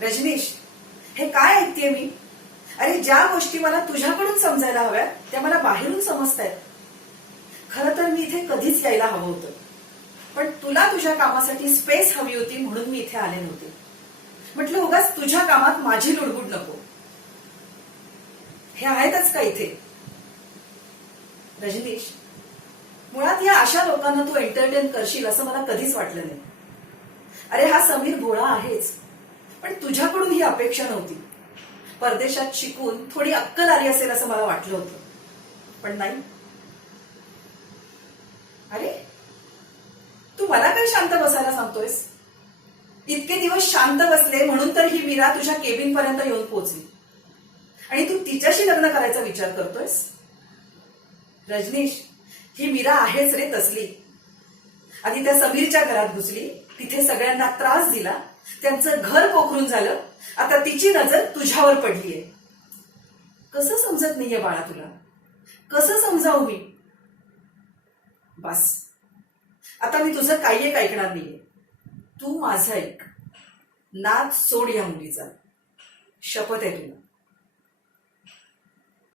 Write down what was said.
रजनीश, हे काय ऐकतेय मी? अरे, ज्या गोष्टी मला तुझ्याकडून समजायला हव्या त्या मला बाहेरून समजतायत. खरं तर मी इथे कधीच यायला हवं होतं, पण तुला तुझ्या कामासाठी स्पेस हवी होती म्हणून मी इथे आले नव्हते. म्हटलं उगाच तुझ्या कामात माझी लुडबुड नको. हे आहेतच का इथे? रजनीश, मुळात या अशा लोकांना तू एंटरटेन करशील असं मला कधीच वाटलं नाही. अरे, हा समीर भोळा आहेच, पण तुझ्याकडून ही अपेक्षा नव्हती. परदेशात शिकून थोडी अक्कल आली असेल असं मला वाटलं होतं, पण नाही. अरे, तू मला काय शांत बसायला सांगतोयस? इतके दिवस शांत बसले म्हणून तर ही मीरा तुझ्या केबिन पर्यंत येऊन पोहोचली, आणि तू तिच्याशी लग्न करायचा विचार करतोयस? रजनीश, ही मीरा आहेच रे तसली. आधी त्या समीरच्या घरात घुसली, तिथे सगळ्यांना त्रास दिला, त्यांचं घर पोखरून झालं, आता तिची नजर तुझ्यावर पडलीये. कसं समजत नाहीये बाळा तुला? कसं समजावू मी? बस, आता मी तुझं काही एक ऐकणार नाहीये. तू माझं ऐक. नाच सोड या मुलीचा. शपथ आहे तुला.